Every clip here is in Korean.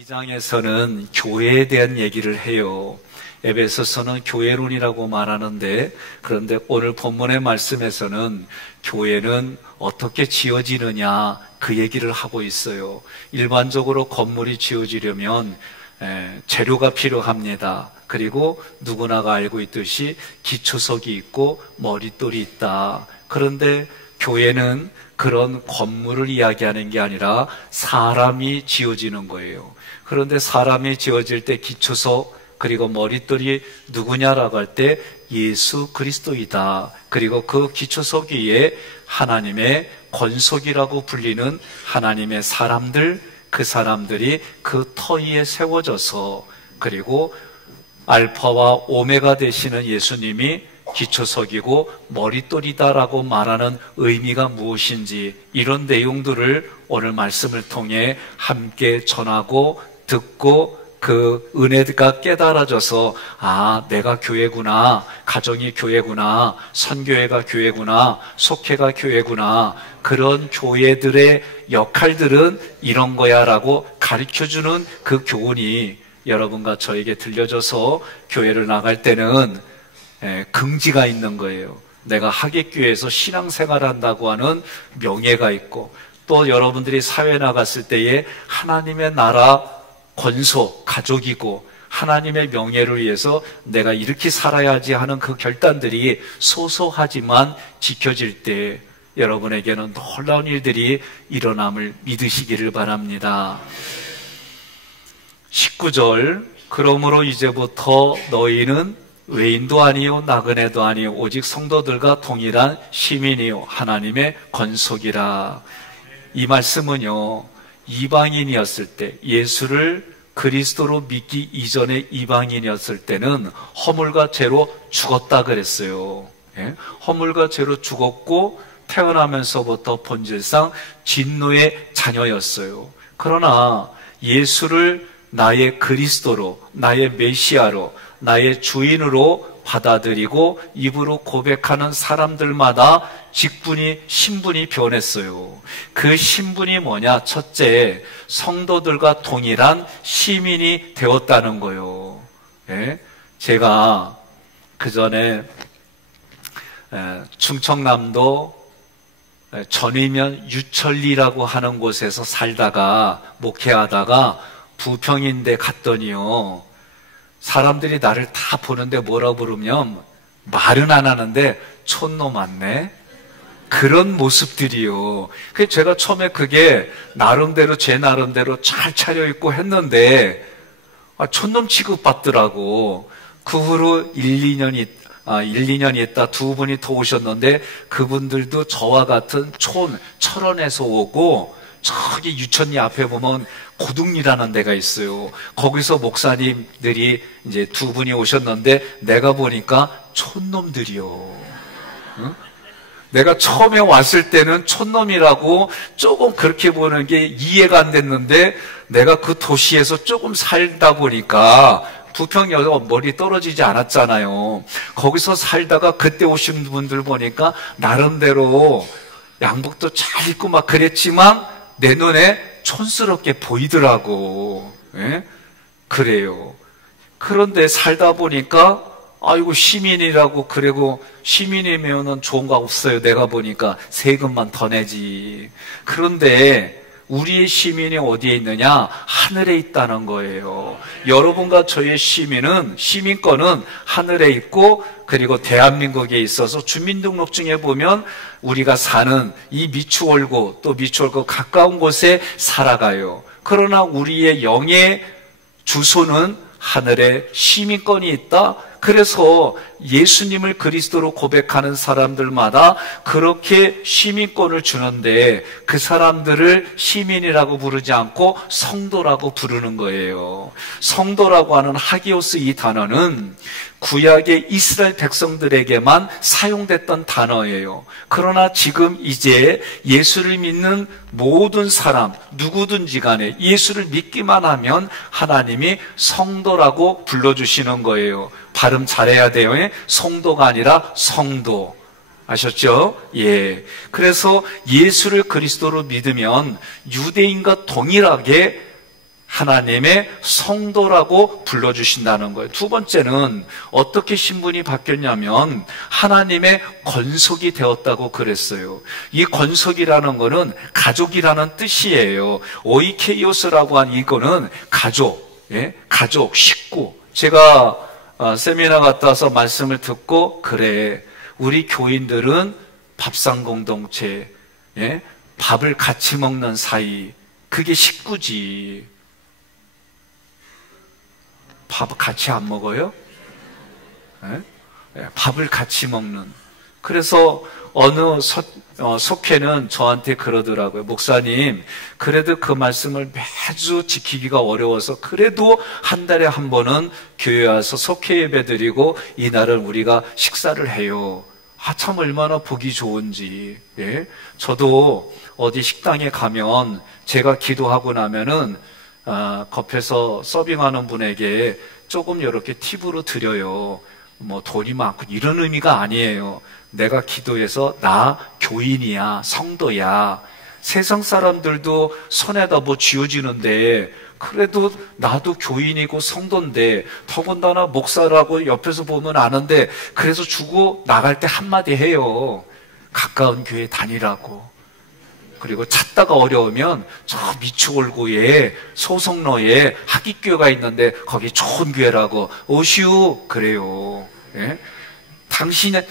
2장에서는 교회에 대한 얘기를 해요. 에베소서는 교회론이라고 말하는데, 그런데 오늘 본문의 말씀에서는 교회는 어떻게 지어지느냐 그 얘기를 하고 있어요. 일반적으로 건물이 지어지려면 재료가 필요합니다. 그리고 누구나가 알고 있듯이 기초석이 있고 머릿돌이 있다. 그런데 교회는 그런 건물을 이야기하는 게 아니라 사람이 지어지는 거예요. 그런데 사람이 지어질 때 기초석 그리고 머릿돌이 누구냐라고 할 때 예수 그리스도이다. 그리고 그 기초석 위에 하나님의 권속이라고 불리는 하나님의 사람들, 그 사람들이 그 터 위에 세워져서, 그리고 알파와 오메가 되시는 예수님이 기초석이고 머릿돌이다라고 말하는 의미가 무엇인지, 이런 내용들을 오늘 말씀을 통해 함께 전하고 듣고 그 은혜가 깨달아져서, 아, 내가 교회구나, 가정이 교회구나, 선교회가 교회구나, 속회가 교회구나, 그런 교회들의 역할들은 이런 거야 라고 가르쳐주는 그 교훈이 여러분과 저에게 들려져서 교회를 나갈 때는 긍지가 있는 거예요. 내가 하객교회에서 신앙생활 한다고 하는 명예가 있고, 또 여러분들이 사회 나갔을 때에 하나님의 나라 권속, 가족이고 하나님의 명예를 위해서 내가 이렇게 살아야지 하는 그 결단들이 소소하지만 지켜질 때 여러분에게는 놀라운 일들이 일어남을 믿으시기를 바랍니다. 19절, 그러므로 이제부터 너희는 외인도 아니요 나그네도 아니요 오직 성도들과 동일한 시민이요 하나님의 권속이라. 이 말씀은요, 이방인이었을 때, 예수를 그리스도로 믿기 이전에 이방인이었을 때는 허물과 죄로 죽었다 그랬어요. 허물과 죄로 죽었고 태어나면서부터 본질상 진노의 자녀였어요. 그러나 예수를 나의 그리스도로, 나의 메시아로, 나의 주인으로 받아들이고 입으로 고백하는 사람들마다 직분이, 신분이 변했어요. 그 신분이 뭐냐? 첫째, 성도들과 동일한 시민이 되었다는 거예요. 제가 그 전에 충청남도 전위면 유천리라고 하는 곳에서 살다가 목회하다가 부평인데 갔더니요, 사람들이 나를 다 보는데 뭐라 부르면 말은 안 하는데 촌놈 맞네? 그런 모습들이요. 그래서 제가 처음에 그게 나름대로 제 나름대로 잘 차려입고 했는데 촌놈 취급받더라고. 그 후로 1, 2년이 있다 두 분이 더 오셨는데 그분들도 저와 같은 철원에서 오고, 저기 유천리 앞에 보면 고둥리라는 데가 있어요. 거기서 목사님들이 이제 두 분이 오셨는데 내가 보니까 촌놈들이요. 응? 내가 처음에 왔을 때는 촌놈이라고 조금 그렇게 보는 게 이해가 안 됐는데, 내가 그 도시에서 조금 살다 보니까, 부평 여자 머리 떨어지지 않았잖아요. 거기서 살다가 그때 오신 분들 보니까 나름대로 양복도 잘 입고 막 그랬지만 내 눈에 촌스럽게 보이더라고. 그래요. 그런데 살다 보니까 아이고 시민이라고, 그리고 시민이면은 좋은 거 없어요. 내가 보니까 세금만 더 내지. 그런데 우리의 시민이 어디에 있느냐? 하늘에 있다는 거예요. 여러분과 저의 시민권은 하늘에 있고, 그리고 대한민국에 있어서 주민등록증에 보면 우리가 사는 이 미추홀구, 또 미추홀구 가까운 곳에 살아가요. 그러나 우리의 영의 주소는 하늘에 시민권이 있다. 그래서 예수님을 그리스도로 고백하는 사람들마다 그렇게 시민권을 주는데, 그 사람들을 시민이라고 부르지 않고 성도라고 부르는 거예요. 성도라고 하는 하기오스 이 단어는 구약의 이스라엘 백성들에게만 사용됐던 단어예요. 그러나 지금 이제 예수를 믿는 모든 사람, 누구든지 간에 예수를 믿기만 하면 하나님이 성도라고 불러주시는 거예요. 발음 잘해야 돼요. 성도가 아니라 성도. 아셨죠? 예. 그래서 예수를 그리스도로 믿으면 유대인과 동일하게 하나님의 성도라고 불러주신다는 거예요. 두 번째는 어떻게 신분이 바뀌었냐면 하나님의 건속이 되었다고 그랬어요. 이 건속이라는 거는 가족이라는 뜻이에요. 오이케이오스라고 한 이거는 가족, 가족, 식구. 제가 세미나 갔다 와서 말씀을 듣고, 그래, 우리 교인들은 밥상 공동체, 밥을 같이 먹는 사이, 그게 식구지. 밥 같이 안 먹어요? 밥을 같이 먹는. 그래서 어느 속회는 저한테 그러더라고요. 목사님, 그래도 그 말씀을 매주 지키기가 어려워서 그래도 한 달에 한 번은 교회 와서 속회 예배 드리고 이날은 우리가 식사를 해요. 참 얼마나 보기 좋은지. 저도 어디 식당에 가면 제가 기도하고 나면은 겉에서 서빙하는 분에게 조금 이렇게 팁으로 드려요. 뭐 돈이 많고 이런 의미가 아니에요. 내가 기도해서 나 교인이야, 성도야. 세상 사람들도 손에다 뭐 쥐어지는데 그래도 나도 교인이고 성도인데, 더군다나 목사라고 옆에서 보면 아는데, 그래서 주고 나갈 때 한마디 해요. 가까운 교회 다니라고. 그리고 찾다가 어려우면 저 미추홀구에 소송로에 학기교회가 있는데 거기 좋은 교회라고 오시우 그래요. 당신의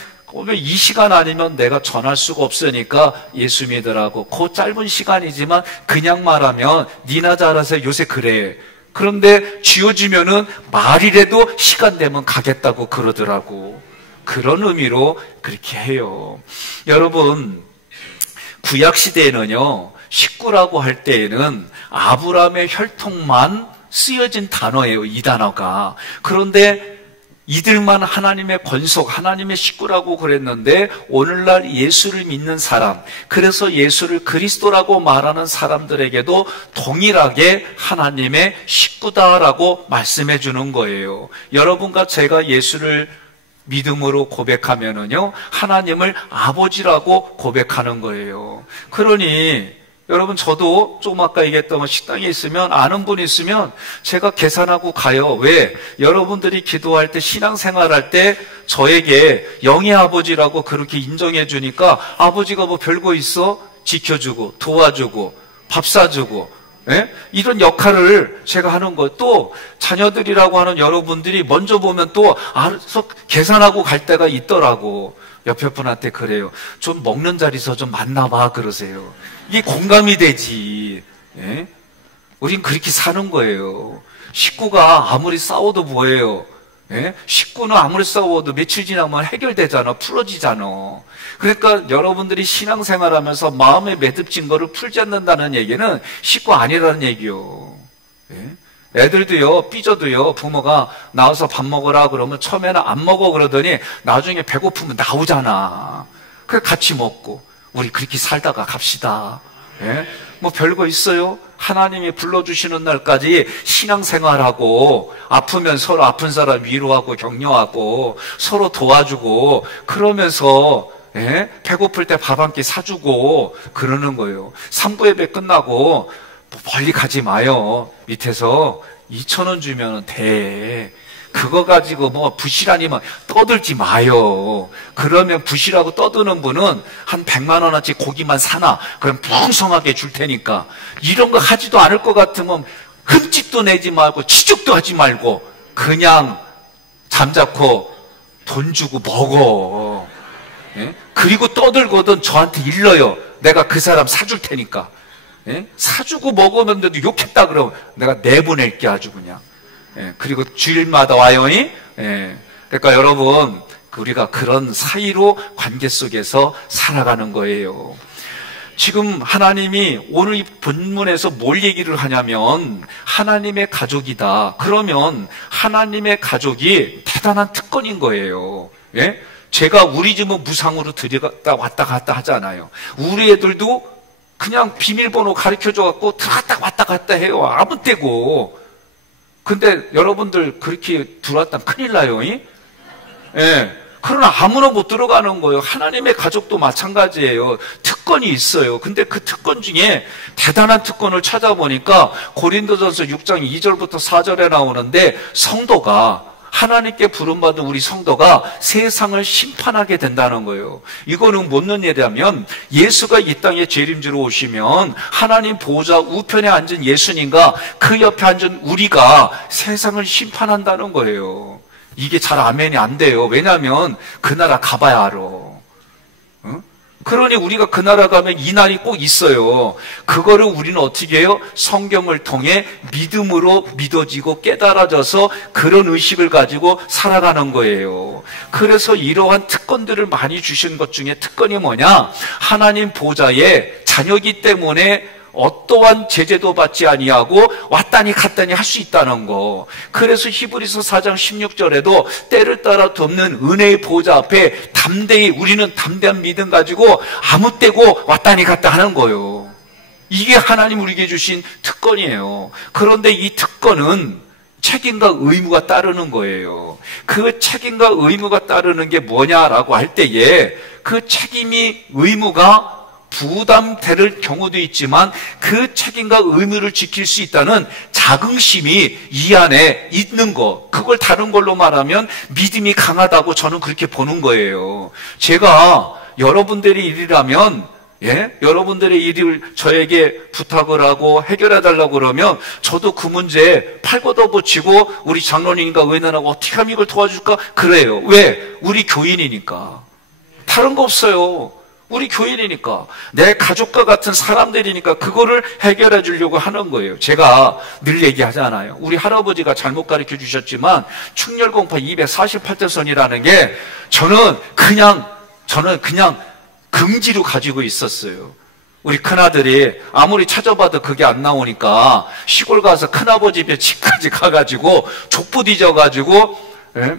이 시간 아니면 내가 전할 수가 없으니까 예수 믿으라고. 그 짧은 시간이지만 그냥 말하면 니나 잘하세요. 요새 그래. 그런데 쥐어지면은 말이라도 시간 되면 가겠다고 그러더라고. 그런 의미로 그렇게 해요. 여러분, 구약 시대에는요, 식구라고 할 때에는 아브라함의 혈통만 쓰여진 단어예요, 이 단어가. 그런데 이들만 하나님의 권속, 하나님의 식구라고 그랬는데 오늘날 예수를 믿는 사람, 그래서 예수를 그리스도라고 말하는 사람들에게도 동일하게 하나님의 식구다라고 말씀해 주는 거예요. 여러분과 제가 예수를 믿음으로 고백하면은요, 하나님을 아버지라고 고백하는 거예요. 그러니 여러분, 저도 조금 아까 얘기했던 식당에 있으면, 아는 분이 있으면 제가 계산하고 가요. 왜? 여러분들이 기도할 때, 신앙생활할 때 저에게 영의 아버지라고 그렇게 인정해 주니까, 아버지가 뭐 별거 있어? 지켜주고 도와주고 밥 사주고, 이런 역할을 제가 하는 거예요. 또 자녀들이라고 하는 여러분들이 먼저 보면 또 알아서 계산하고 갈 때가 있더라고. 옆에 분한테 그래요. 좀 먹는 자리에서 좀 만나봐 그러세요. 이게 공감이 되지. 우린 그렇게 사는 거예요. 식구가 아무리 싸워도 뭐예요? 식구는 아무리 싸워도 며칠 지나면 해결되잖아. 풀어지잖아. 그러니까 여러분들이 신앙생활하면서 마음에 매듭진 거를 풀지 않는다는 얘기는 식구 아니라는 얘기요. 애들도요, 삐져도요, 부모가 나와서 밥 먹으라 그러면 처음에는 안 먹어 그러더니 나중에 배고프면 나오잖아. 그래 같이 먹고 우리 그렇게 살다가 갑시다. 뭐 별거 있어요? 하나님이 불러주시는 날까지 신앙생활하고 아프면 서로 아픈 사람 위로하고 격려하고 서로 도와주고 그러면서 배고플 때 밥 한 끼 사주고 그러는 거예요. 3부 예배 끝나고 멀리 가지 마요. 밑에서 2,000원 주면 돼. 그거 가지고 뭐 부실하니 막 떠들지 마요. 그러면 부실하고 떠드는 분은 한 100만 원어치 고기만 사나? 그럼 풍성하게 줄 테니까. 이런 거 하지도 않을 것 같으면 흠집도 내지 말고 치죽도 하지 말고 그냥 잠자코 돈 주고 먹어. 그리고 떠들거든 저한테 일러요. 내가 그 사람 사줄 테니까. 사주고 먹으면도 욕했다 그러면 내가 내보낼게 아주 그냥. 그리고 주일마다 와요. 그러니까 여러분, 우리가 그런 사이로 관계 속에서 살아가는 거예요. 지금 하나님이 오늘 이 본문에서 뭘 얘기를 하냐면 하나님의 가족이다. 그러면 하나님의 가족이 대단한 특권인 거예요. 제가 우리 집은 무상으로 들어갔다 왔다 갔다 하잖아요. 우리 애들도 그냥 비밀번호 가르쳐줘갖고 들어갔다 왔다 갔다 해요. 아무 때고. 근데 여러분들 그렇게 들어왔다면 큰일 나요. 그러나 아무나 못 들어가는 거예요. 하나님의 가족도 마찬가지예요. 특권이 있어요. 근데 그 특권 중에 대단한 특권을 찾아보니까 고린도전서 6장 2절부터 4절에 나오는데, 성도가, 하나님께 부름받은 우리 성도가 세상을 심판하게 된다는 거예요. 이거는 뭔 얘기냐면, 예수가 이 땅에 재림주로 오시면 하나님 보호자 우편에 앉은 예수님과 그 옆에 앉은 우리가 세상을 심판한다는 거예요. 이게 잘 아멘이 안 돼요. 왜냐하면 그 나라 가봐야 알아. 그러니 우리가 그 나라 가면 이 날이 꼭 있어요. 그거를 우리는 어떻게 해요? 성경을 통해 믿음으로 믿어지고 깨달아져서 그런 의식을 가지고 살아가는 거예요. 그래서 이러한 특권들을 많이 주신 것 중에 특권이 뭐냐? 하나님 보좌의 자녀이기 때문에 어떠한 제재도 받지 아니하고 왔다니 갔다니 할 수 있다는 거. 그래서 히브리서 4장 16절에도 때를 따라 덮는 은혜의 보좌 앞에 담대히, 우리는 담대한 믿음 가지고 아무 때고 왔다니 갔다 하는 거예요. 이게 하나님 우리에게 주신 특권이에요. 그런데 이 특권은 책임과 의무가 따르는 거예요. 그 책임과 의무가 따르는 게 뭐냐라고 할 때에, 그 책임이, 의무가 부담될 경우도 있지만 그 책임과 의무를 지킬 수 있다는 자긍심이 이 안에 있는 거, 그걸 다른 걸로 말하면 믿음이 강하다고 저는 그렇게 보는 거예요. 제가 여러분들의 일이라면, 여러분들의 일을 저에게 부탁을 하고 해결해 달라고 그러면 저도 그 문제에 팔 걷어붙이고 우리 장로님과 의논하고 어떻게 하면 이걸 도와줄까? 그래요. 왜? 우리 교인이니까. 다른 거 없어요. 우리 교인이니까, 내 가족과 같은 사람들이니까 그거를 해결해 주려고 하는 거예요. 제가 늘 얘기하잖아요. 우리 할아버지가 잘못 가르쳐 주셨지만 충렬공파 248대선이라는 게 저는 그냥 금지로 가지고 있었어요. 우리 큰아들이 아무리 찾아봐도 그게 안 나오니까 시골 가서 큰아버지 집까지 가가지고 족부 뒤져가지고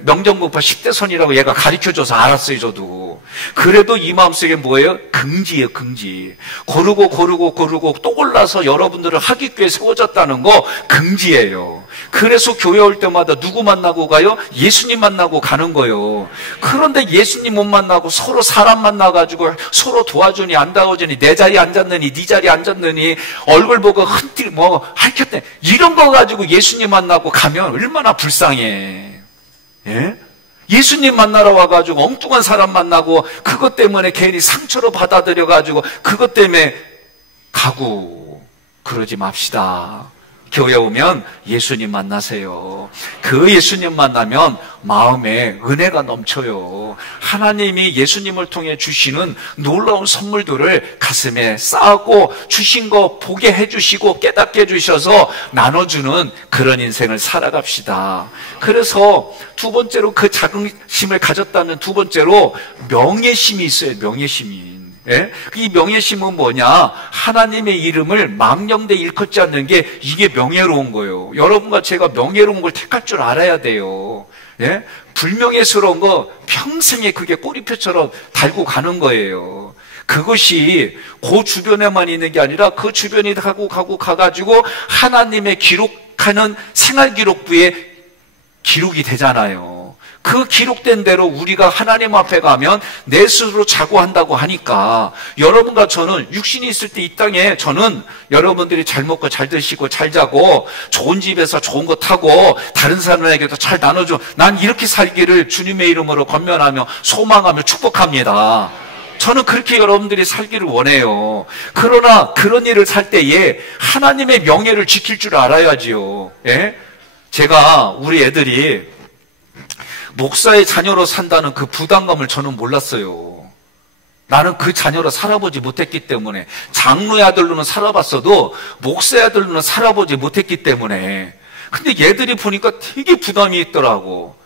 명정공파 10대선이라고 얘가 가르쳐줘서 알았어요. 저도. 그래도 이 마음속에 뭐예요? 긍지예요. 긍지. 고르고 또 골라서 여러분들을 하기교에 세워졌다는 거 긍지예요. 그래서 교회 올 때마다 누구 만나고 가요? 예수님 만나고 가는 거예요. 그런데 예수님 못 만나고 서로 사람 만나가지고 서로 도와주니 안 도와주니, 내 자리에 앉았느니 네 자리에 앉았느니, 얼굴 보고 흔들 핥혔대, 이런 거 가지고 예수님 만나고 가면 얼마나 불쌍해. 예수님 만나러 와가지고 엉뚱한 사람 만나고 그것 때문에 괜히 상처로 받아들여가지고 그것 때문에 가고 그러지 맙시다. 교회 오면 예수님 만나세요. 그 예수님 만나면 마음에 은혜가 넘쳐요. 하나님이 예수님을 통해 주시는 놀라운 선물들을 가슴에 쌓고 주신 거 보게 해주시고 깨닫게 해주셔서 나눠주는 그런 인생을 살아갑시다. 그래서 두 번째로, 그 자긍심을 가졌다는 두 번째로 명예심이 있어요. 명예심이. 이 명예심은 뭐냐? 하나님의 이름을 망령되이 일컫지 않는 게, 이게 명예로운 거예요. 여러분과 제가 명예로운 걸 택할 줄 알아야 돼요. 불명예스러운 거 평생에 그게 꼬리표처럼 달고 가는 거예요. 그것이 그 주변에만 있는 게 아니라 그 주변이 가가지고 하나님의 기록하는 생활기록부에 기록이 되잖아요. 그 기록된 대로 우리가 하나님 앞에 가면 내 스스로 자고한다고 하니까, 여러분과 저는 육신이 있을 때 이 땅에 저는 여러분들이 잘 먹고 잘 드시고 잘 자고 좋은 집에서 좋은 거 타고 다른 사람에게도 잘 나눠줘, 난 이렇게 살기를 주님의 이름으로 권면하며 소망하며 축복합니다. 저는 그렇게 여러분들이 살기를 원해요. 그러나 그런 일을 살 때에 하나님의 명예를 지킬 줄 알아야지요. 제가 우리 애들이 목사의 자녀로 산다는 그 부담감을 저는 몰랐어요. 나는 그 자녀로 살아보지 못했기 때문에, 장로의 아들로는 살아봤어도 목사의 아들로는 살아보지 못했기 때문에. 근데 얘들이 보니까 되게 부담이 있더라고.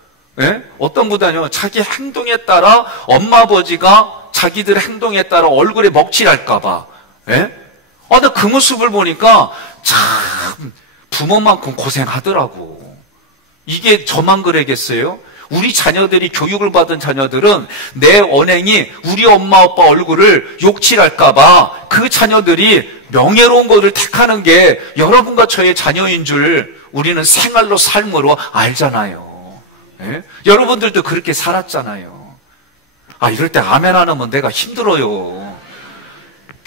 어떤 부담이요? 자기 행동에 따라, 엄마 아버지가 자기들 행동에 따라 얼굴에 먹칠할까봐. 나 그 모습을 보니까 참 부모만큼 고생하더라고. 이게 저만 그러겠어요? 우리 자녀들이, 교육을 받은 자녀들은 내 언행이 우리 엄마 아빠 얼굴을 욕칠할까봐 그 자녀들이 명예로운 것을 택하는 게 여러분과 저의 자녀인 줄 우리는 생활로, 삶으로 알잖아요. 여러분들도 그렇게 살았잖아요. 이럴 때 아멘 안 하면 내가 힘들어요.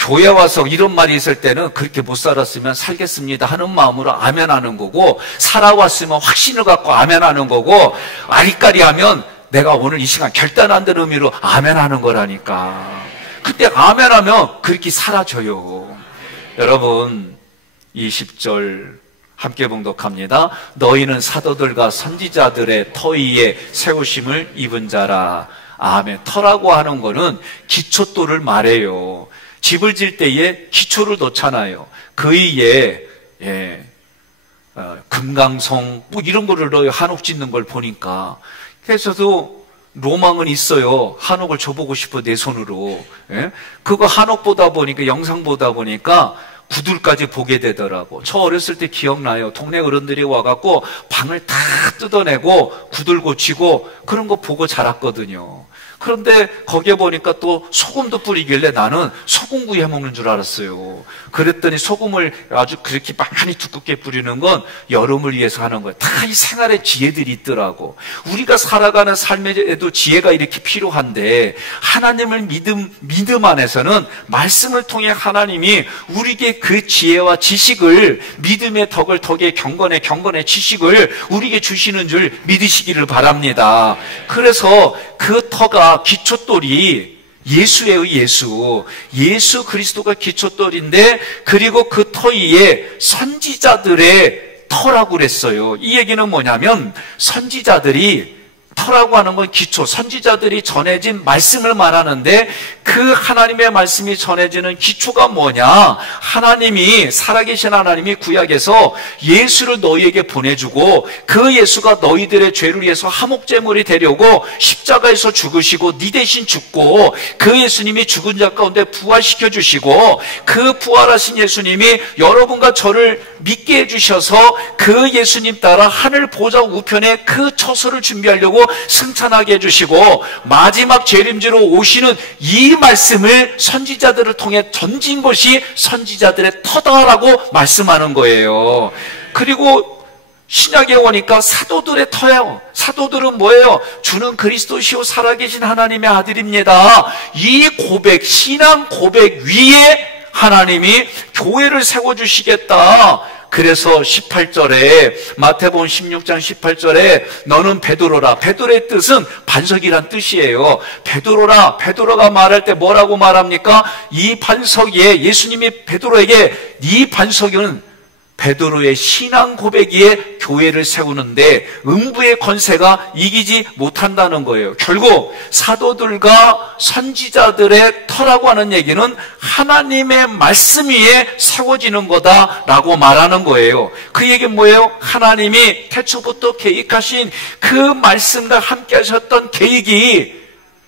교회 와서 이런 말이 있을 때는 그렇게 못 살았으면 살겠습니다 하는 마음으로 아멘하는 거고, 살아왔으면 확신을 갖고 아멘하는 거고, 아리까리하면 내가 오늘 이 시간 결단한다는 의미로 아멘하는 거라니까. 그때 아멘하면 그렇게 사라져요. 여러분, 20절 함께 봉독합니다. 너희는 사도들과 선지자들의 터 위에 세우심을 입은 자라. 아멘. 터라고 하는 거는 기초돌을 말해요. 집을 질 때에 기초를 놓잖아요. 그 위에 금강송 뭐 이런 거를 넣어요. 한옥 짓는 걸 보니까. 그래서도 로망은 있어요. 한옥을 줘보고 싶어, 내 손으로. 그거 한옥 보다 보니까, 영상 보다 보니까 구들까지 보게 되더라고. 저 어렸을 때 기억나요. 동네 어른들이 와갖고 방을 다 뜯어내고 구들 고치고 그런 거 보고 자랐거든요. 그런데 거기에 보니까 또 소금도 뿌리길래 나는 소금구이 해먹는 줄 알았어요. 그랬더니 소금을 아주 그렇게 많이 두껍게 뿌리는 건 여름을 위해서 하는 거예요. 다 이 생활의 지혜들이 있더라고. 우리가 살아가는 삶에도 지혜가 이렇게 필요한데, 하나님을 믿음 안에서는 말씀을 통해 하나님이 우리에게 그 지혜와 지식을, 믿음의 덕에 경건의 지식을 우리에게 주시는 줄 믿으시기를 바랍니다. 그래서 그 터가, 기초돌이 예수예요. 예수 그리스도가 기초돌인데, 그리고 그 터 위에 선지자들의 터라고 그랬어요. 이 얘기는 뭐냐면, 선지자들이, 터라고 하는 건 기초, 선지자들이 전해진 말씀을 말하는데, 그 하나님의 말씀이 전해지는 기초가 뭐냐? 하나님이, 살아계신 하나님이 구약에서 예수를 너희에게 보내주고, 그 예수가 너희들의 죄를 위해서 화목제물이 되려고 십자가에서 죽으시고 네 대신 죽고, 그 예수님이 죽은 자 가운데 부활시켜 주시고, 그 부활하신 예수님이 여러분과 저를 믿게 해주셔서 그 예수님 따라 하늘 보좌 우편에 그 처소를 준비하려고 승천하게 해주시고, 마지막 재림지로 오시는 이 말씀을 선지자들을 통해 던진 것이 선지자들의 터다라고 말씀하는 거예요. 그리고 신약에 오니까 사도들의 터예요. 사도들은 뭐예요? 주는 그리스도시요 살아계신 하나님의 아들입니다. 이 고백, 신앙 고백 위에 하나님이 교회를 세워주시겠다. 그래서 18절에, 마태복음 16장 18절에 너는 베드로라. 베드로의 뜻은 반석이란 뜻이에요. 베드로라. 베드로가 말할 때 뭐라고 말합니까? 이 반석 위에, 예수님이 베드로에게 이 반석은 베드로의 신앙 고백 위에 교회를 세우는데 음부의 권세가 이기지 못한다는 거예요. 결국 사도들과 선지자들의 터라고 하는 얘기는 하나님의 말씀 위에 세워지는 거다라고 말하는 거예요. 그 얘기는 뭐예요? 하나님이 태초부터 계획하신 그 말씀과 함께 하셨던 계획이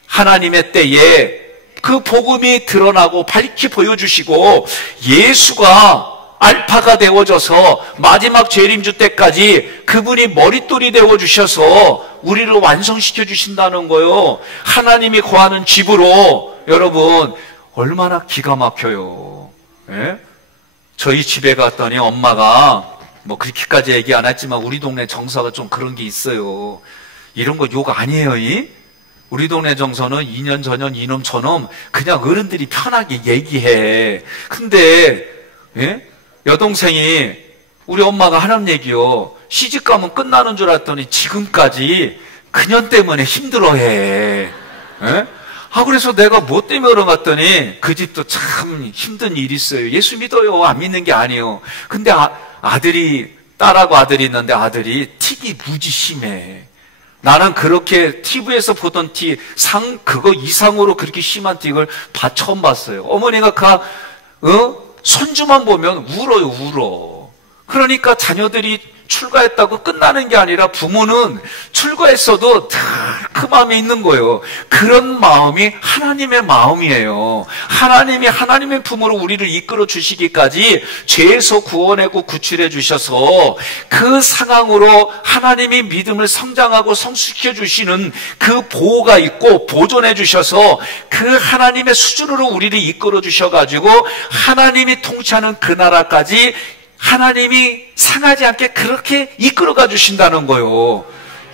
하나님의 때에 그 복음이 드러나고 밝히 보여주시고, 예수가 알파가 되어져서 마지막 재림주 때까지 그분이 머릿돌이 되어주셔서 우리를 완성시켜 주신다는 거예요. 하나님이 거하는 집으로. 여러분, 얼마나 기가 막혀요. 예? 저희 집에 갔더니 엄마가, 뭐 그렇게까지 얘기 안 했지만 우리 동네 정서가 좀 그런 게 있어요. 이런 거 욕 아니에요. 우리 동네 정서는 2년 전년 이놈처럼 그냥 어른들이 편하게 얘기해. 근데 여동생이 우리 엄마가 하는 얘기요, 시집가면 끝나는 줄 알았더니 지금까지 그년 때문에 힘들어해. 그래서 내가 뭐 때문에 그런 거 같더니 그 집도 참 힘든 일이 있어요. 예수 믿어요. 안 믿는 게 아니에요. 근데 아들이, 딸하고 아들이 있는데 아들이 틱이 무지 심해. 나는 그렇게 TV에서 보던 틱, 그거 이상으로 그렇게 심한 틱을 처음 봤어요. 어머니가 손주만 보면 울어. 그러니까 자녀들이 출가했다고 끝나는 게 아니라 부모는 출가했어도 그 마음에 있는 거예요. 그런 마음이 하나님의 마음이에요. 하나님이 하나님의 품으로 우리를 이끌어 주시기까지 죄에서 구원하고 구출해 주셔서 그 상황으로 하나님이 믿음을 성장하고 성숙시켜 주시는 그 보호가 있고 보존해 주셔서 그 하나님의 수준으로 우리를 이끌어 주셔가지고 하나님이 통치하는 그 나라까지 하나님이 상하지 않게 그렇게 이끌어가 주신다는 거예요.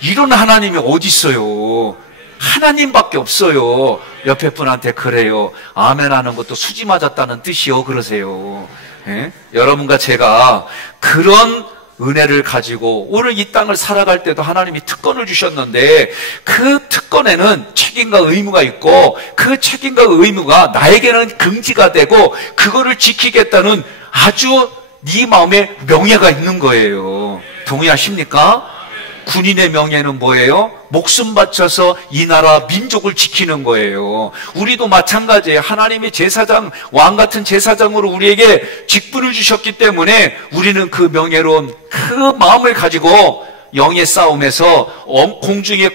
이런 하나님이 어디 있어요? 하나님밖에 없어요. 옆에 분한테 그래요. 아멘 하는 것도 수지 맞았다는 뜻이요. 그러세요. 예? 여러분과 제가 그런 은혜를 가지고 오늘 이 땅을 살아갈 때도 하나님이 특권을 주셨는데 그 특권에는 책임과 의무가 있고 그 책임과 의무가 나에게는 긍지가 되고 그거를 지키겠다는 아주 네 마음에 명예가 있는 거예요. 동의하십니까? 군인의 명예는 뭐예요? 목숨 바쳐서 이 나라 민족을 지키는 거예요. 우리도 마찬가지예요. 하나님의 제사장, 왕 같은 제사장으로 우리에게 직분을 주셨기 때문에 우리는 그 명예로운 그 마음을 가지고 영의 싸움에서 공중의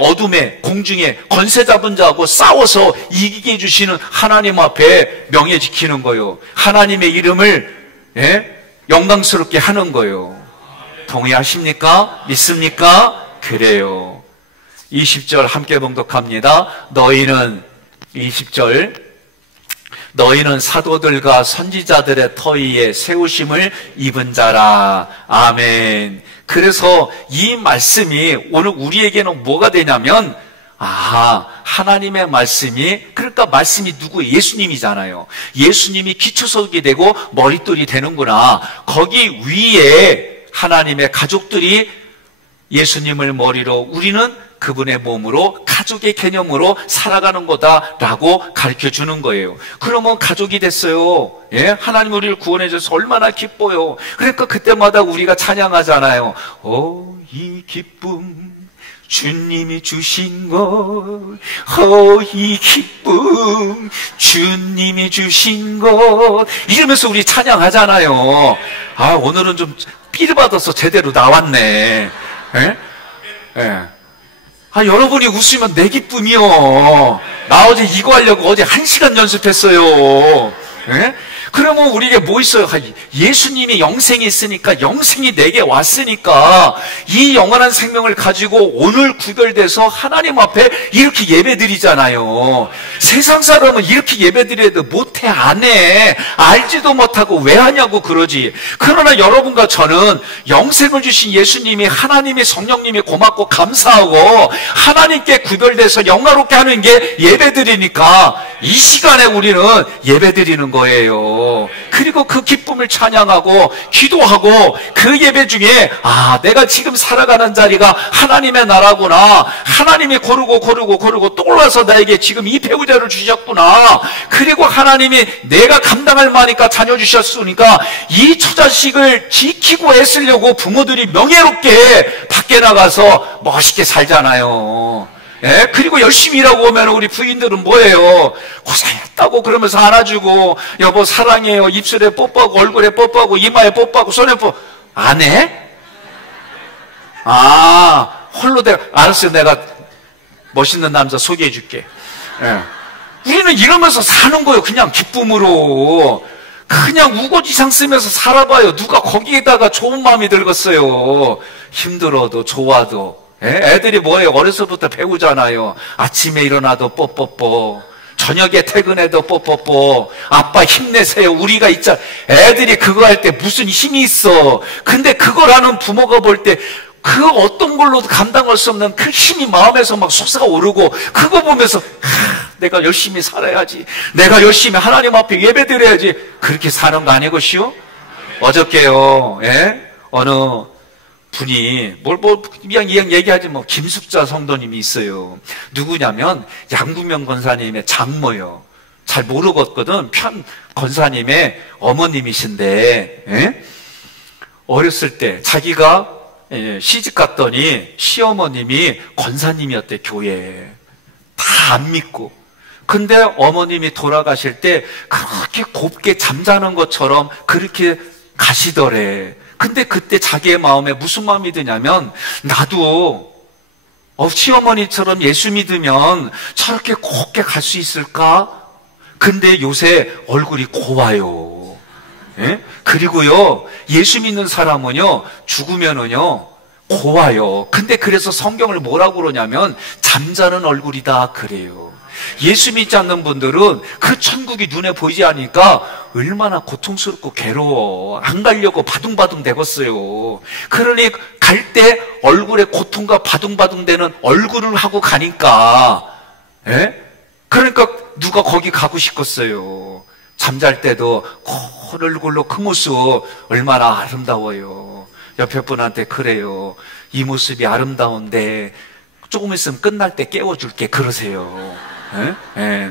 어둠에 공중에 권세 잡은 자하고 싸워서 이기게 해주시는 하나님 앞에 명예 지키는 거예요. 하나님의 이름을 영광스럽게 하는 거예요. 동의하십니까? 믿습니까? 그래요. 20절 함께 봉독합니다. 너희는 20절 너희는 사도들과 선지자들의 터위에 세우심을 입은 자라. 아멘. 그래서 이 말씀이 오늘 우리에게는 뭐가 되냐면 하나님의 말씀이, 그러니까 말씀이 누구예요? 예수님이잖아요. 예수님이 기초석이 되고 머릿돌이 되는구나. 거기 위에 하나님의 가족들이 예수님을 머리로 우리는 그분의 몸으로 가족의 개념으로 살아가는 거다라고 가르쳐 주는 거예요. 그러면 가족이 됐어요. 예? 하나님 우리를 구원해 줘서 얼마나 기뻐요. 그러니까 그때마다 우리가 찬양하잖아요. 이 기쁨 주님이 주신 것, 이 기쁨 주님이 주신 것, 이러면서 우리 찬양하잖아요. 오늘은 좀 삘 받아서 제대로 나왔네. 예? 예. 여러분이 웃으면 내 기쁨이요. 나 어제 이거 하려고 어제 1시간 연습했어요. 예? 그러면 우리에게 뭐 있어요? 예수님이 영생이 있으니까, 영생이 내게 왔으니까 이 영원한 생명을 가지고 오늘 구별돼서 하나님 앞에 이렇게 예배드리잖아요. 세상 사람은 이렇게 예배드려도 못해, 안 해. 알지도 못하고 왜 하냐고 그러지. 그러나 여러분과 저는 영생을 주신 예수님이, 하나님이, 성령님이 고맙고 감사하고 하나님께 구별돼서 영화롭게 하는 게 예배드리니까 이 시간에 우리는 예배드리는 거예요. 그리고 그 기쁨을 찬양하고 기도하고 그 예배 중에 내가 지금 살아가는 자리가 하나님의 나라구나. 하나님이 고르고 또 올라서 나에게 지금 이 배우자를 주셨구나. 그리고 하나님이 내가 감당할 만하니까 자녀 주셨으니까 이 처자식을 지키고 애쓰려고 부모들이 명예롭게 밖에 나가서 멋있게 살잖아요. 예? 그리고 열심히 일하고 오면 우리 부인들은 뭐예요? 고생했다고 그러면서 안아주고, 여보 사랑해요, 입술에 뽀뽀하고 얼굴에 뽀뽀하고 이마에 뽀뽀하고 손에 뽀뽀 안 해? 홀로 알았어요. 내가 멋있는 남자 소개해 줄게. 예. 우리는 이러면서 사는 거예요. 그냥 기쁨으로 그냥 우거지상 쓰면서 살아봐요. 누가 거기에다가 좋은 마음이 들겠어요. 힘들어도 좋아도. 애들이 뭐예요? 어려서부터 배우잖아요. 아침에 일어나도 뽀뽀뽀, 저녁에 퇴근해도 뽀뽀뽀, 아빠 힘내세요, 우리가 있자. 애들이 그거 할 때 무슨 힘이 있어. 근데 그걸 하는 부모가 볼 때 그 어떤 걸로도 감당할 수 없는 그 힘이 마음에서 막 솟아오르고, 그거 보면서 내가 열심히 살아야지, 내가 열심히 하나님 앞에 예배드려야지, 그렇게 사는 거 아니고시오? 어저께요, 어느 분이 그냥 얘기하지 김숙자 성도님이 있어요. 누구냐면 양구명 권사님의 장모요. 잘 모르겠거든. 편 권사님의 어머님이신데, 어렸을 때 자기가 시집 갔더니 시어머님이 권사님이었대, 교회에. 다 안 믿고. 근데 어머님이 돌아가실 때 그렇게 곱게 잠자는 것처럼 그렇게 가시더래. 근데 그때 자기의 마음에 무슨 마음이 드냐면, 나도 시어머니처럼 예수 믿으면 저렇게 곱게 갈 수 있을까? 근데 요새 얼굴이 고와요. 그리고요, 예수 믿는 사람은요, 죽으면은요, 고와요. 근데 그래서 성경을 뭐라고 그러냐면, 잠자는 얼굴이다 그래요. 예수 믿지 않는 분들은 그 천국이 눈에 보이지 않으니까 얼마나 고통스럽고 괴로워. 안 가려고 바둥바둥 대겠어요. 그러니 갈 때 얼굴에 고통과 바둥바둥 되는 얼굴을 하고 가니까, 예? 그러니까 누가 거기 가고 싶겠어요. 잠잘 때도 큰 얼굴로 그 모습 얼마나 아름다워요. 옆에 분한테 그래요. 이 모습이 아름다운데 조금 있으면 끝날 때 깨워줄게. 그러세요. 예? 예.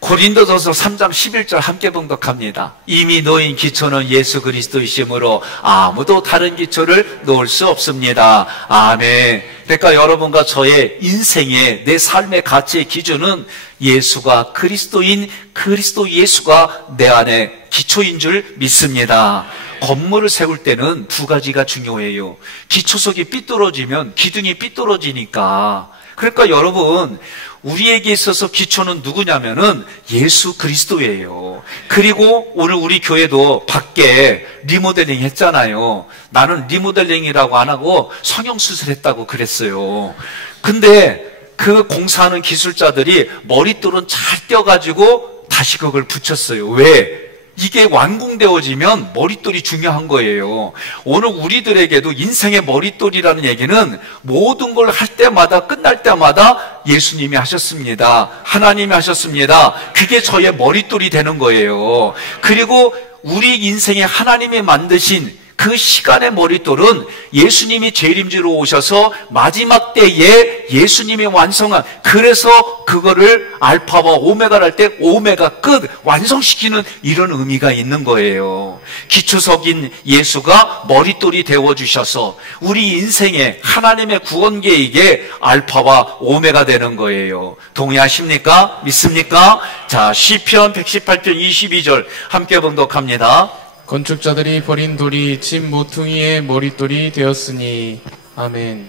고린도전서 3장 11절 함께 봉독합니다. 이미 놓인 기초는 예수 그리스도이시므로 아무도 다른 기초를 놓을 수 없습니다. 아멘. 그러니까 여러분과 저의 인생의 내 삶의 가치의 기준은 예수가 그리스도인 그리스도 예수가 내 안에 기초인 줄 믿습니다. 건물을 세울 때는 두 가지가 중요해요. 기초석이 삐뚤어지면 기둥이 삐뚤어지니까. 그러니까 여러분, 우리에게 있어서 기초는 누구냐면은 예수 그리스도예요. 그리고 오늘 우리 교회도 밖에 리모델링 했잖아요. 나는 리모델링이라고 안 하고 성형수술 했다고 그랬어요. 근데 그 공사하는 기술자들이 머릿돌은 잘 떼어가지고 다시 그걸 붙였어요. 왜? 이게 완공되어지면 머릿돌이 중요한 거예요. 오늘 우리들에게도 인생의 머릿돌이라는 얘기는 모든 걸 할 때마다 끝날 때마다 예수님이 하셨습니다. 하나님이 하셨습니다. 그게 저의 머릿돌이 되는 거예요. 그리고 우리 인생에 하나님이 만드신 그 시간의 머릿돌은 예수님이 재림지로 오셔서 마지막 때에 예수님이 완성한, 그래서 그거를 알파와 오메가를 할 때 오메가 끝 완성시키는 이런 의미가 있는 거예요. 기초석인 예수가 머릿돌이 되어주셔서 우리 인생에 하나님의 구원 계획에 알파와 오메가 되는 거예요. 동의하십니까? 믿습니까? 자, 시편 118편 22절 함께 봉독합니다. 건축자들이 버린 돌이 집 모퉁이의 머릿돌이 되었으니. 아멘.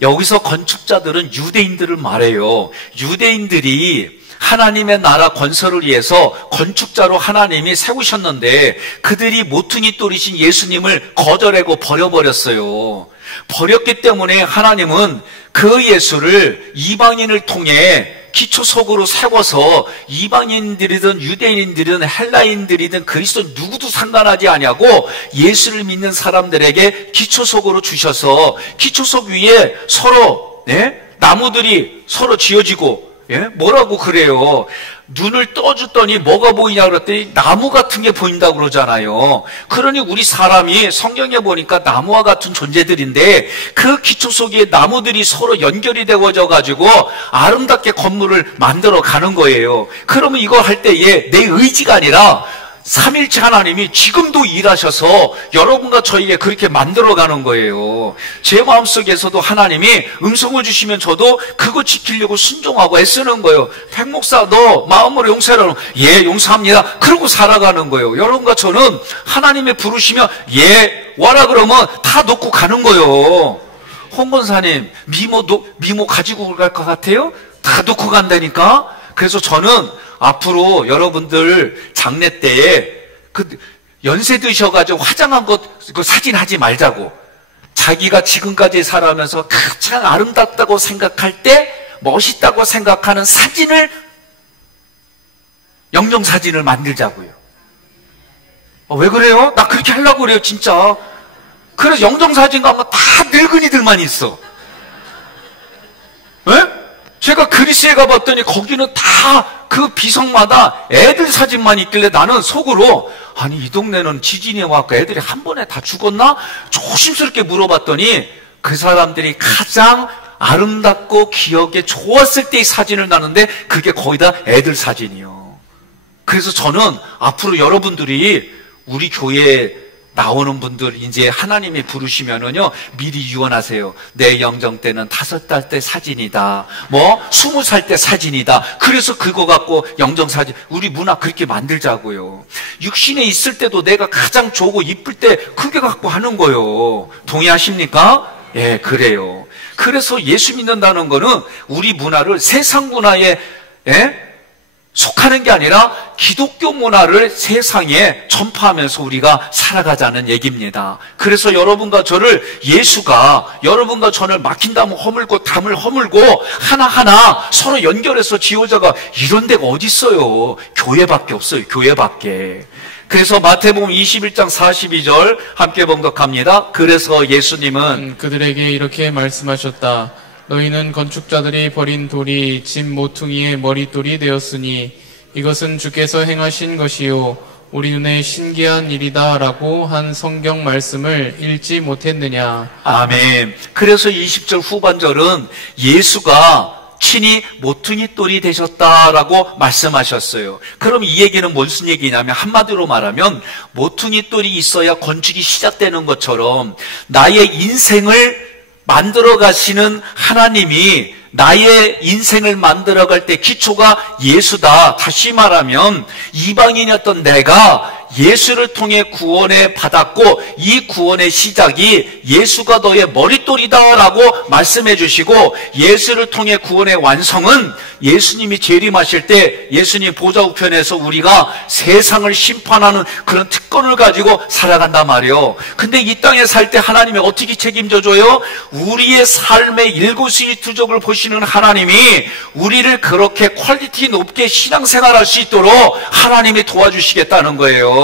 여기서 건축자들은 유대인들을 말해요. 유대인들이 하나님의 나라 건설을 위해서 건축자로 하나님이 세우셨는데 그들이 모퉁이 돌이신 예수님을 거절하고 버려버렸어요. 버렸기 때문에 하나님은 그 예수를 이방인을 통해 기초석으로 세워서 이방인들이든 유대인들이든 헬라인들이든 그리스도 누구도 상관하지 아니하고 예수를 믿는 사람들에게 기초석으로 주셔서 기초석 위에 서로 나무들이 서로 지어지고 뭐라고 그래요? 눈을 떠줬더니 뭐가 보이냐 그랬더니 나무 같은 게 보인다고 그러잖아요. 그러니 우리 사람이 성경에 보니까 나무와 같은 존재들인데 그 기초 속에 나무들이 서로 연결이 되어져 가지고 아름답게 건물을 만들어 가는 거예요. 그러면 이거 할 때에 내 의지가 아니라 삼일체 하나님이 지금도 일하셔서 여러분과 저에게 그렇게 만들어가는 거예요. 제 마음속에서도 하나님이 음성을 주시면 저도 그거 지키려고 순종하고 애쓰는 거예요. 백 목사 너 마음으로 용서하라고 예 용서합니다. 그러고 살아가는 거예요. 여러분과 저는 하나님이 부르시면 예 와라 그러면 다 놓고 가는 거예요. 홍 권사님 미모 가지고 갈 것 같아요? 다 놓고 간다니까. 그래서 저는 앞으로 여러분들 장례 때에 그 연세 드셔가지고 화장한 것 그 사진 하지 말자고. 자기가 지금까지 살아가면서 가장 아름답다고 생각할 때 멋있다고 생각하는 사진을 영정사진을 만들자고요. 왜 그래요? 나 그렇게 하려고 그래요 진짜. 그래서 영정사진 가면 다 늙은이들만 있어. 왜? 제가 그리스에 가봤더니 거기는 다 그 비석마다 애들 사진만 있길래 나는 속으로 아니 이 동네는 지진이 와서 애들이 한 번에 다 죽었나? 조심스럽게 물어봤더니 그 사람들이 가장 아름답고 기억에 좋았을 때의 사진을 나는데 그게 거의 다 애들 사진이요. 그래서 저는 앞으로 여러분들이 우리 교회에 나오는 분들 이제 하나님이 부르시면은요 미리 유언하세요. 내 영정 때는 5살 때 사진이다. 20살 때 사진이다. 그래서 그거 갖고 영정 사진 우리 문화 그렇게 만들자고요. 육신에 있을 때도 내가 가장 좋고 이쁠 때 그게 갖고 하는 거요. 동의하십니까? 예, 그래요. 그래서 예수 믿는다는 거는 우리 문화를 세상 문화에 속하는 게 아니라 기독교 문화를 세상에 전파하면서 우리가 살아가자는 얘기입니다. 그래서 여러분과 저를 예수가 여러분과 저를 막힌 담을 허물고 담을 허물고 하나하나 서로 연결해서 지어자가 이런 데가 어디 있어요? 교회밖에 없어요. 교회밖에. 그래서 마태복음 21장 42절 함께 봉독합니다. 그래서 예수님은 그들에게 이렇게 말씀하셨다. 너희는 건축자들이 버린 돌이 집 모퉁이의 머릿돌이 되었으니 이것은 주께서 행하신 것이요 우리 눈에 신기한 일이다 라고 한 성경 말씀을 읽지 못했느냐. 아멘. 그래서 20절 후반절은 예수가 친히 모퉁이 돌이 되셨다라고 말씀하셨어요. 그럼 이 얘기는 무슨 얘기냐면 한마디로 말하면 모퉁이 돌이 있어야 건축이 시작되는 것처럼 나의 인생을 만들어 가시는 하나님이 나의 인생을 만들어갈 때 기초가 예수다. 다시 말하면 이방인이었던 내가 예수를 통해 구원을 받았고 이 구원의 시작이 예수가 너의 머릿돌이다 라고 말씀해 주시고 예수를 통해 구원의 완성은 예수님이 재림하실 때 예수님 보좌 우편에서 우리가 세상을 심판하는 그런 특권을 가지고 살아간단 말이에요. 근데 이 땅에 살 때 하나님이 어떻게 책임져 줘요? 우리의 삶의 일거수일투족을 보시는 하나님이 우리를 그렇게 퀄리티 높게 신앙생활할 수 있도록 하나님이 도와주시겠다는 거예요.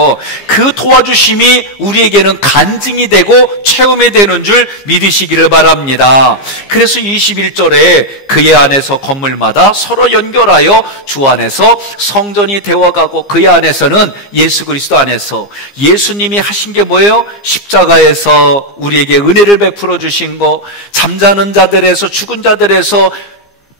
그 도와주심이 우리에게는 간증이 되고 체험이 되는 줄 믿으시기를 바랍니다. 그래서 21절에 그의 안에서 건물마다 서로 연결하여 주 안에서 성전이 되어가고 그의 안에서는 예수 그리스도 안에서 예수님이 하신 게 뭐예요? 십자가에서 우리에게 은혜를 베풀어 주신 거, 잠자는 자들에서 죽은 자들에서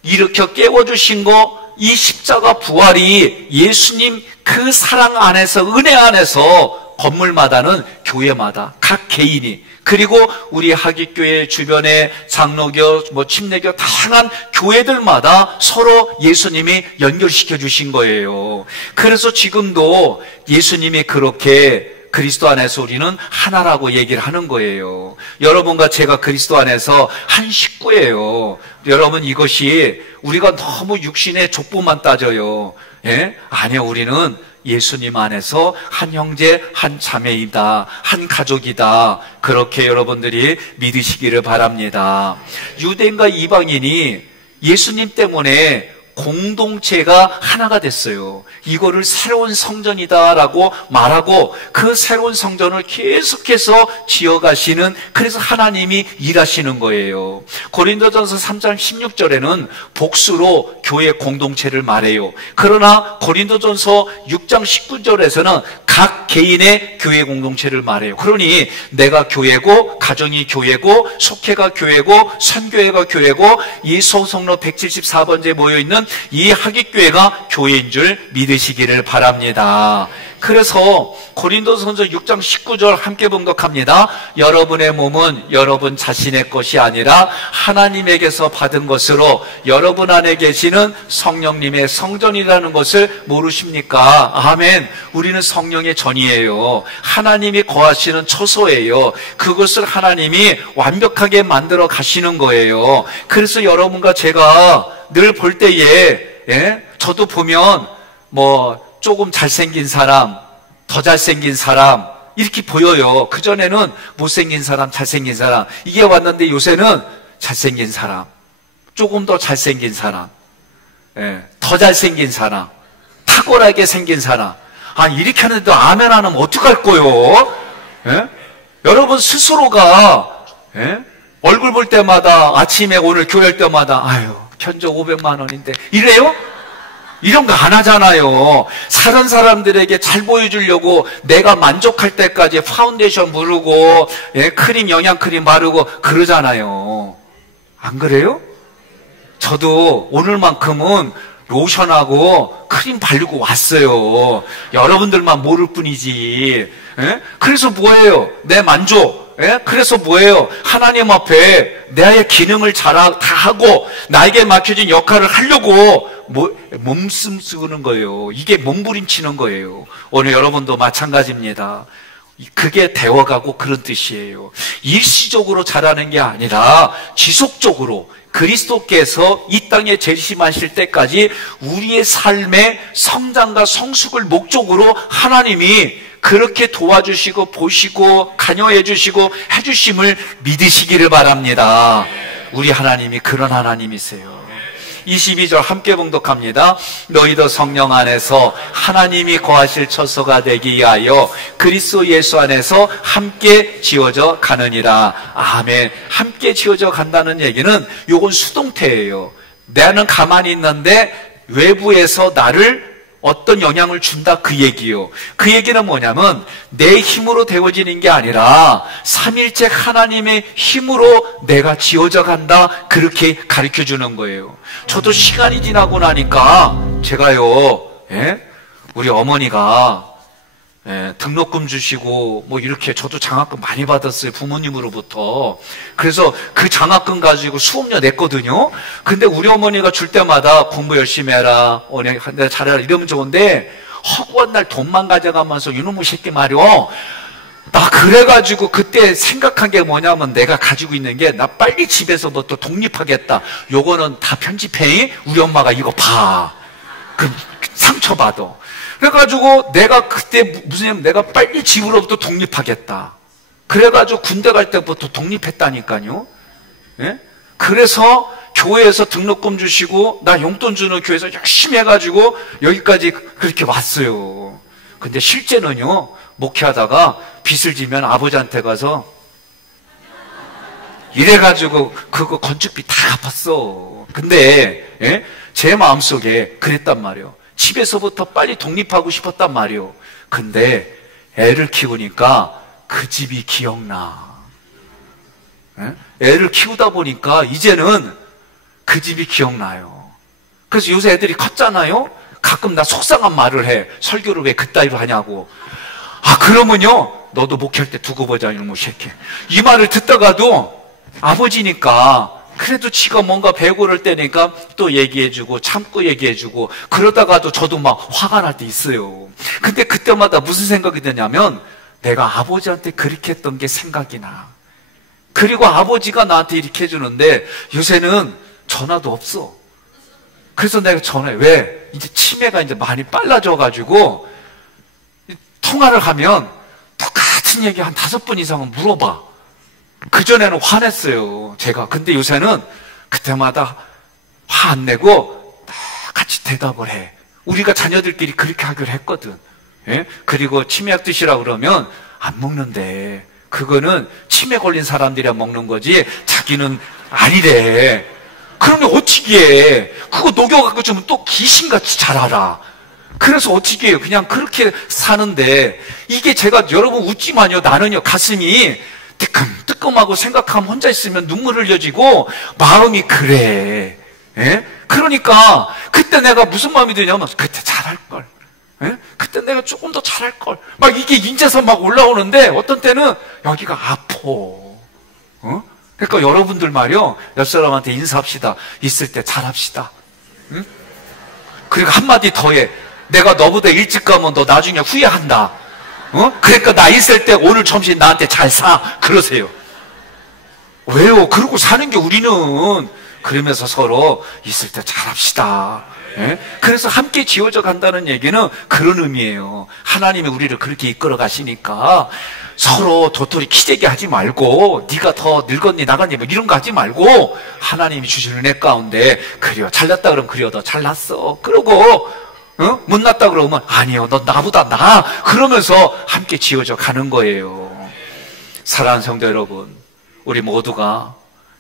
일으켜 깨워주신 거, 이 십자가 부활이 예수님 그 사랑 안에서 은혜 안에서 건물마다는 교회마다 각 개인이 그리고 우리 하깃교회 주변의 장로교, 침례교 다양한 교회들마다 서로 예수님이 연결시켜 주신 거예요. 그래서 지금도 예수님이 그렇게 그리스도 안에서 우리는 하나라고 얘기를 하는 거예요. 여러분과 제가 그리스도 안에서 한 식구예요. 여러분 이것이 우리가 너무 육신의 족보만 따져요. 예? 아니요, 우리는 예수님 안에서 한 형제, 한 자매이다, 한 가족이다. 그렇게 여러분들이 믿으시기를 바랍니다. 유대인과 이방인이 예수님 때문에 공동체가 하나가 됐어요. 이거를 새로운 성전이다라고 말하고 그 새로운 성전을 계속해서 지어가시는, 그래서 하나님이 일하시는 거예요. 고린도전서 3장 16절에는 복수로 교회 공동체를 말해요. 그러나 고린도전서 6장 19절에서는 각 개인의 교회 공동체를 말해요. 그러니 내가 교회고, 가정이 교회고, 속회가 교회고, 선교회가 교회고, 이 소속로 174번째 모여있는 이 하깃교회가 교회인 줄 믿으시기를 바랍니다. 그래서 고린도전서 6장 19절 함께 봉독합니다. 여러분의 몸은 여러분 자신의 것이 아니라 하나님에게서 받은 것으로 여러분 안에 계시는 성령님의 성전이라는 것을 모르십니까? 아멘. 우리는 성령의 전이에요. 하나님이 거하시는 처소예요. 그것을 하나님이 완벽하게 만들어 가시는 거예요. 그래서 여러분과 제가 늘 볼 때에, 저도 보면 조금 잘생긴 사람, 더 잘생긴 사람 이렇게 보여요. 그전에는 못생긴 사람, 잘생긴 사람 이게 왔는데 요새는 잘생긴 사람, 조금 더 잘생긴 사람, 더 잘생긴 사람, 탁월하게 생긴 사람. 이렇게 하는데도 아멘 안 하면 어떡할 거요? 여러분 스스로가 얼굴 볼 때마다 아침에 오늘 교회 할 때마다 아유 편적 500만 원인데 이래요? 이런 거 안 하잖아요. 다른 사람들에게 잘 보여주려고 내가 만족할 때까지 파운데이션 바르고 크림, 영양크림 바르고 그러잖아요. 안 그래요? 저도 오늘만큼은 로션하고 크림 바르고 왔어요. 여러분들만 모를 뿐이지. 그래서 뭐예요? 내 만족. 그래서 뭐예요? 하나님 앞에 나의 기능을 다 하고 나에게 맡겨진 역할을 하려고 몸숨 쓰는 거예요. 이게 몸부림치는 거예요. 오늘 여러분도 마찬가지입니다. 그게 되어가고 그런 뜻이에요. 일시적으로 자라는 게 아니라 지속적으로 그리스도께서 이 땅에 재림하실 때까지 우리의 삶의 성장과 성숙을 목적으로 하나님이 그렇게 도와주시고 보시고 관여해 주시고 해주심을 믿으시기를 바랍니다. 우리 하나님이 그런 하나님이세요. 22절 함께 봉독합니다. 너희도 성령 안에서 하나님이 거하실 처소가 되기 위하여 그리스도 예수 안에서 함께 지어져 가느니라. 아멘. 함께 지어져 간다는 얘기는 요건 수동태예요. 나는 가만히 있는데 외부에서 나를 어떤 영향을 준다 그 얘기요. 그 얘기는 뭐냐면 내 힘으로 되어지는 게 아니라 삼일째 하나님의 힘으로 내가 지어져 간다 그렇게 가르쳐주는 거예요. 저도 시간이 지나고 나니까 제가요, 우리 어머니가 등록금 주시고 뭐 이렇게 저도 장학금 많이 받았어요. 부모님으로부터. 그래서 그 장학금 가지고 수업료 냈거든요. 근데 우리 어머니가 줄 때마다 공부 열심히 해라, 내가 잘해라 이러면 좋은데 허구한 날 돈만 가져가면서 이놈의 새끼 말이요. 나 그래가지고 그때 생각한 게 뭐냐면 내가 가지고 있는 게 나 빨리 집에서부터 독립하겠다. 요거는 다 편집해. 우리 엄마가 이거 봐. 그 상처받아. 그래가지고 내가 그때 무슨 내가 빨리 집으로부터 독립하겠다. 그래가지고 군대 갈 때부터 독립했다니까요. 예? 그래서 교회에서 등록금 주시고 나 용돈 주는 교회에서 열심히 해가지고 여기까지 그렇게 왔어요. 근데 실제는요, 목회하다가 빚을 지면 아버지한테 가서 이래가지고 그거 건축비 다 갚았어. 근데 제 마음속에 그랬단 말이에요. 집에서부터 빨리 독립하고 싶었단 말이에요. 근데 애를 키우니까 그 집이 기억나. 애를 키우다 보니까 이제는 그 집이 기억나요. 그래서 요새 애들이 컸잖아요. 가끔 나 속상한 말을 해. 설교를 왜 그따위로 하냐고. 아, 그러면요, 너도 목회할 때 두고 보자 이놈의 새끼. 이 말을 듣다가도 아버지니까 그래도 지가 뭔가 배고를 때니까 또 얘기해주고 참고 얘기해주고 그러다가도 저도 막 화가 날 때 있어요. 근데 그때마다 무슨 생각이 드냐면 내가 아버지한테 그렇게 했던 게 생각이 나. 그리고 아버지가 나한테 이렇게 해주는데 요새는 전화도 없어. 그래서 내가 전화해. 왜? 이제 치매가 이제 많이 빨라져가지고 통화를 하면 똑같은 얘기 한 5번 이상은 물어봐. 그전에는 화냈어요, 제가. 근데 요새는 그때마다 화 안 내고 같이 대답을 해. 우리가 자녀들끼리 그렇게 하기로 했거든. 그리고 치매약 드시라 그러면 안 먹는데 그거는 치매 걸린 사람들이야 먹는 거지 자기는 아니래. 그러면 어찌게 해. 그거 녹여갖고 주면 또 귀신같이 잘 알아. 그래서 어찌게 해요. 그냥 그렇게 사는데 이게 제가 여러분 웃지만요, 나는요 가슴이 뜨끔뜨끔하고 생각하면 혼자 있으면 눈물 흘려지고 마음이 그래. 그러니까 그때 내가 무슨 마음이 드냐면 그때 잘할걸. 그때 내가 조금 더 잘할걸. 막 이게 인제서 막 올라오는데 어떤 때는 여기가 아파. 그러니까 여러분들 말이요, 옆 사람한테 인사합시다. 있을 때 잘합시다. 그리고 한마디 더 해. 내가 너보다 일찍 가면 너 나중에 후회한다. 그러니까 나 있을 때 오늘 점심 나한테 잘 사. 그러세요. 왜요? 그러고 사는 게 우리는. 그러면서 서로 있을 때 잘합시다. 그래서 함께 지어져 간다는 얘기는 그런 의미예요. 하나님이 우리를 그렇게 이끌어 가시니까 서로 도토리 키재기 하지 말고 네가 더 늙었니 나갔니 뭐 이런 거 하지 말고 하나님이 주시는 은혜 가운데 그래요. 잘났다 그러면 그래요. 너 잘났어. 그러고 못났다 그러면 아니요, 너 나보다 나아. 그러면서 함께 지어져 가는 거예요. 사랑하는 성도 여러분, 우리 모두가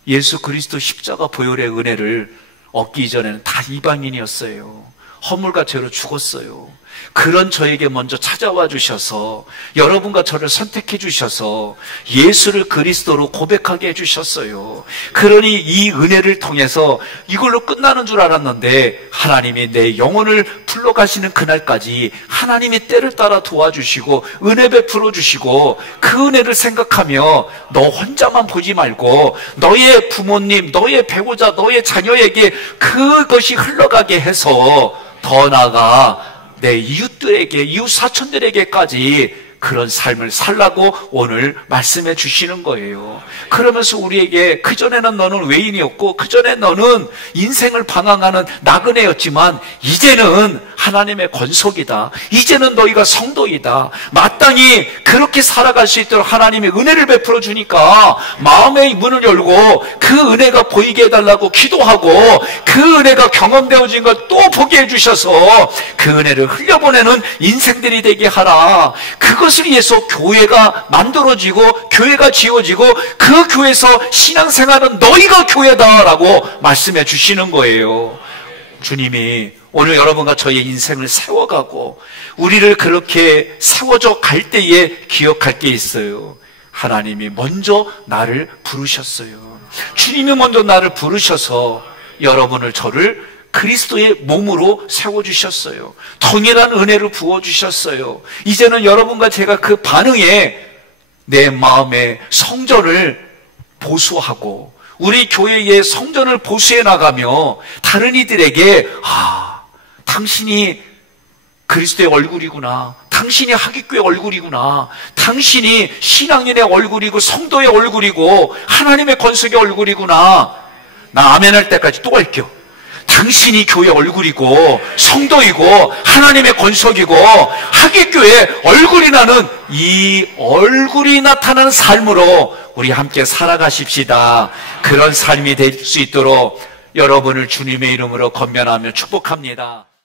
예수 그리스도 십자가 보혈의 은혜를 얻기 이전에는 다 이방인이었어요. 허물과 죄로 죽었어요. 그런 저에게 먼저 찾아와 주셔서 여러분과 저를 선택해 주셔서 예수를 그리스도로 고백하게 해주셨어요. 그러니 이 은혜를 통해서 이걸로 끝나는 줄 알았는데 하나님이 내 영혼을 불러가시는 그날까지 하나님이 때를 따라 도와주시고 은혜 베풀어 주시고 그 은혜를 생각하며 너 혼자만 보지 말고 너의 부모님, 너의 배우자, 너의 자녀에게 그것이 흘러가게 해서 더 나아가 내 이웃들에게, 이웃 사촌들에게까지 그런 삶을 살라고 오늘 말씀해 주시는 거예요. 그러면서 우리에게 그전에는 너는 외인이었고 그전에 너는 인생을 방황하는 나그네였지만 이제는 하나님의 권속이다. 이제는 너희가 성도이다. 마땅히 그렇게 살아갈 수 있도록 하나님의 은혜를 베풀어 주니까 마음의 문을 열고 그 은혜가 보이게 해달라고 기도하고 그 은혜가 경험되어진 걸 또 보게 해주셔서 그 은혜를 흘려보내는 인생들이 되게 하라. 그것을 위해서 교회가 만들어지고 교회가 지어지고 그 교회에서 신앙생활은 너희가 교회다라고 말씀해 주시는 거예요. 주님이 오늘 여러분과 저의 인생을 세워가고 우리를 그렇게 세워져 갈 때에 기억할 게 있어요. 하나님이 먼저 나를 부르셨어요. 주님이 먼저 나를 부르셔서 여러분을 저를 그리스도의 몸으로 세워주셨어요. 동일한 은혜를 부어주셨어요. 이제는 여러분과 제가 그 반응에 내 마음의 성전을 보수하고 우리 교회의 성전을 보수해 나가며 다른 이들에게 당신이 그리스도의 얼굴이구나. 당신이 하깃교의 얼굴이구나. 당신이 신앙인의 얼굴이고 성도의 얼굴이고 하나님의 권속의 얼굴이구나. 나 아멘 할 때까지 또 할게요. 당신이 교회 얼굴이고 성도이고 하나님의 권속이고 하깃교의 얼굴이 나는 이 얼굴이 나타나는 삶으로 우리 함께 살아가십시다. 그런 삶이 될 수 있도록 여러분을 주님의 이름으로 건면하며 축복합니다.